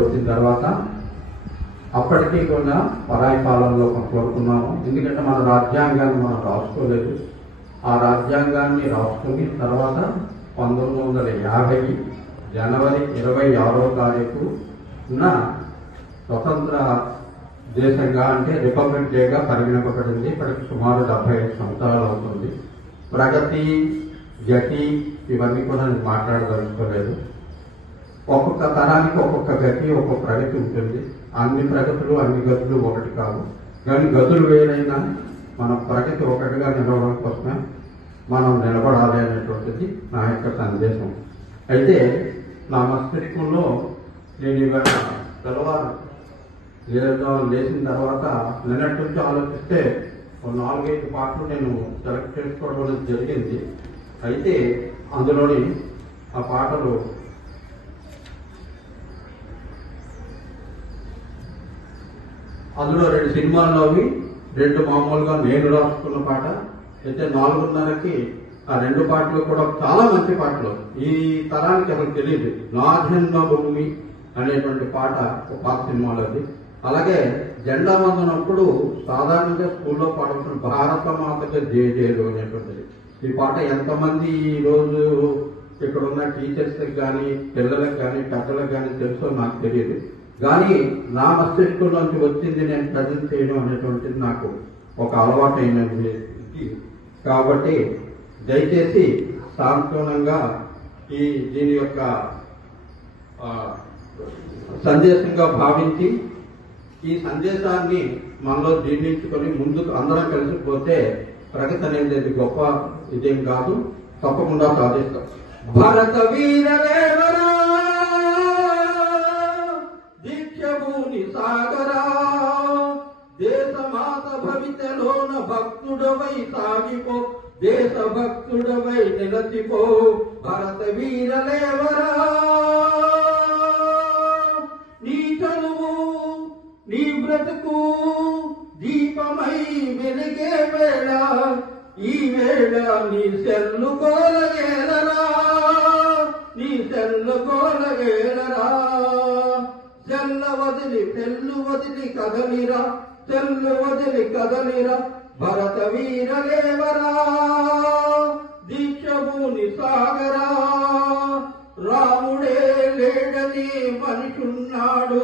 వచ్చిన తర్వాత అప్పటికీ కూడా పరాయి పాలనలో కోరుకున్నాము. ఎందుకంటే మన రాజ్యాంగాన్ని మనం రాసుకోలేదు. ఆ రాజ్యాంగాన్ని రాసుకుని తర్వాత 1950 జనవరి 26వ తారీఖున స్వతంత్ర దేశంగా అంటే రిపబ్లిక్ డేగా పరిగణింపబడింది. ఇప్పటికి సుమారు 75 సంవత్సరాలు అవుతుంది. ప్రగతి, గతి ఇవన్నీ కూడా నేను మాట్లాడదలుచుకోలేదు. ఒక్కొక్క తరానికి ఒక్కొక్క గతి, ఒక్కొక్క ప్రగతి ఉంటుంది. అన్ని ప్రగతులు అన్ని గతులు ఒకటి కాదు, కానీ గతులు వేరైనా మన ప్రగతి ఒకటిగా నిలవడం కోసమే మనం నిలబడాలి అనేటువంటిది నా యొక్క సందేశం. అయితే నా మస్తిష్కంలో నేను ఇవాళ తెల్లవారు లేచిన తర్వాత నిన్నటి నుంచి ఆలోచిస్తే 4-5 పాటలు నేను సెలెక్ట్ చేసుకోవడం జరిగింది. అయితే అందులోని ఆ పాటలు అందులో 2 సినిమాల్లోవి, 2 మామూలుగా నేను రాసుకున్న పాట. అయితే 4:30కి ఆ 2 పాటలు కూడా చాలా మంచి పాటలు. ఈ తరానికి అసలు తెలియదు. నా జన్మభూమి అనేటువంటి పాట ఒక పాత సినిమాలోది. అలాగే జెండా వందనప్పుడు సాధారణంగా స్కూల్లో పాడుతున్న భారత మాతకి జేజేలు అనేటువంటిది. ఈ పాట ఎంతమంది ఈ రోజు ఇక్కడ ఉన్న టీచర్స్కి కానీ పిల్లలకు కానీ పెద్దలకు కానీ తెలుసో నాకు తెలియదు. కానీ నా మస్తిష్కంలోంచి వచ్చింది నేను ప్రజెంట్ చేయడం అనేటువంటిది నాకు ఒక అలవాటైనది. కాబట్టి దయచేసి సాంత్వనంగా దీని యొక్క సందేశంగా భావించి ఈ సందేశాన్ని మనలో జీర్ణించుకొని ముందుకు అందరం కలిసిపోతే ప్రగతి అనేది గొప్ప ఇదేం కాదు, తప్పకుండా సాధిస్తాం. భరత వీరదేవరా దీక్షభూని సాగరా, దేశమాత భవితలోన భక్తుడవై సాగిపో, దేశభక్తుడవై నిలచిపో. భరత వీరలేవరా నీ చదువు నీ బ్రతుకు దీపమై వెలిగే వేళ, ఈ వేళ నీ సెల్లు గోలగేలరా, నీ సెల్లు గోలగేలరా. తెల్లు వదిలి కదలిరా, తెల్లు వదిలి కదలిరా. భరత వీరలేవరా దీక్షభూని సాగరా. రాముడే లేడని మనిషున్నాడు,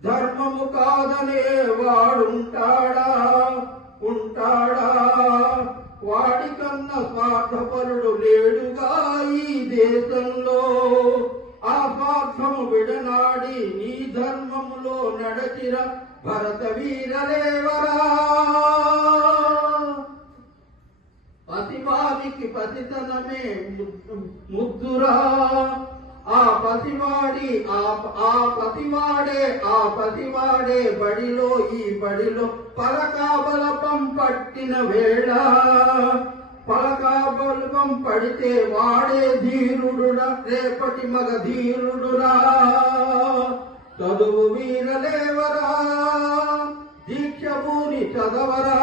ధర్మము కాదనే వాడుంటాడా, ఉంటాడా. వాడికన్నా స్వార్థపరుడు లేడుగా ఈ దేశంలో. ఆ స్వార్థము విడనాడి నీ ధర్మములో నడచిరా. భరత వీరలేవరా పసివానికి పసితనమే ముద్దురా. ఆ పసివాడే బడిలో ఈ బడిలో పలకాబలపం పట్టిన వేళ. పలకాబలపం పడితే వాడే ధీరుడురా, రేపటి మగ ధీరుడురా. చదువు వీరలేవరా దీక్షభూని చదవరా,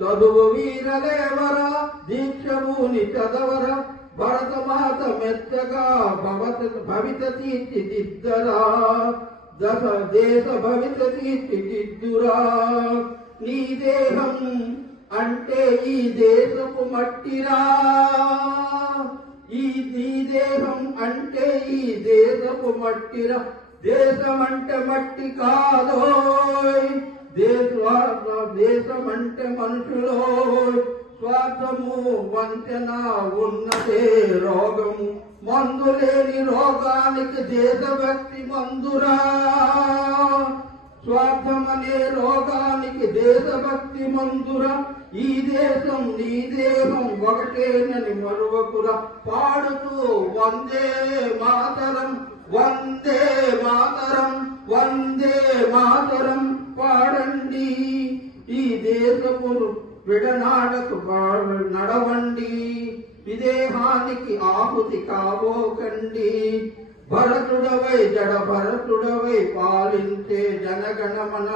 చదువు వీరలేవరా దీక్షభూని చదవరా. భరతమాత మెత్తగా భవిత తీర్చిదిద్దరా, దేశ భవిత తీర్చిదిద్దురా. నీ దేహం అంటే ఈ దేశపు మట్టిరా, నీ దేహం అంటే ఈ దేశపు మట్టిరా. దేశమంటే మట్టి కాదోయ్, దేశమంటే మనుషులోయ్. స్వార్థము వంచన ఉన్నదే రోగము, మందులేని రోగానికి దేశభక్తి మందురా. స్వార్థమనే రోగానికి దేశభక్తి మందురా. ఈ దేశం నీ దేహం ఒకటేనని మరువకురా. పాడుతూ వందే మాతరం, వందే మాతరం, వందే మాతరం పాడండి. ఈ దేశపు విడనాడకు నడవండి, విదేహానికి ఆహుతి కాబోకండి. భరతుడవై జడ భరతుడవై పాలించే జనగణమన